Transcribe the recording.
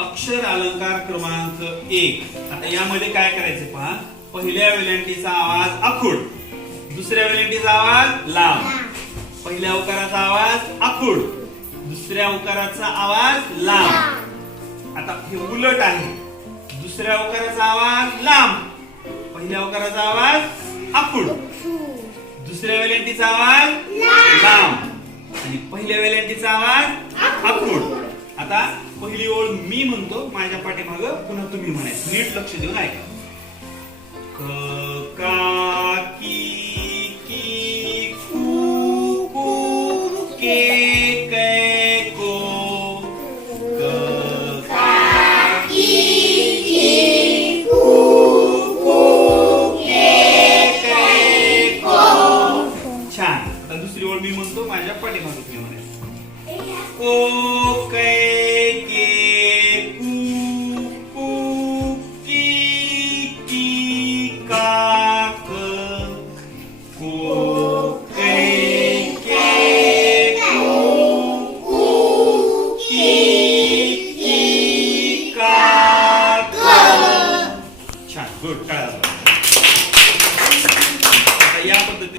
अक्षर अलंकार क्रमांक एक. आता यामध्ये काय करायचं पहा? पहिल्या वेलांटीचा आवाज आखूड. दुसऱ्या वेलांटीचा आवाज लांब. पहिल्या उकाराचा आवाज आखूड. दुसऱ्या उकाराचा आवाज लांब. आता हे उलट आहे. दुसऱ्या उकाराचा आवाज लांब. पहिल्या उकाराचा आवाज आखूड. दुसऱ्या वेलांटीचा आवाज लांब. आणि पहिल्या वेलांटीचा आवाज आखूड. पहिली ओळ मी म्हणतो माझ्या पाठीमाग पुन्हा तुम्ही म्हणायचं. नीट लक्ष देऊन ऐका. क का की की कू कू के कै को. क का कै को छान. आता दुसरी ओळ मी म्हणतो माझ्या पाठीमाग तुम्ही म्हणायचं. को por casa.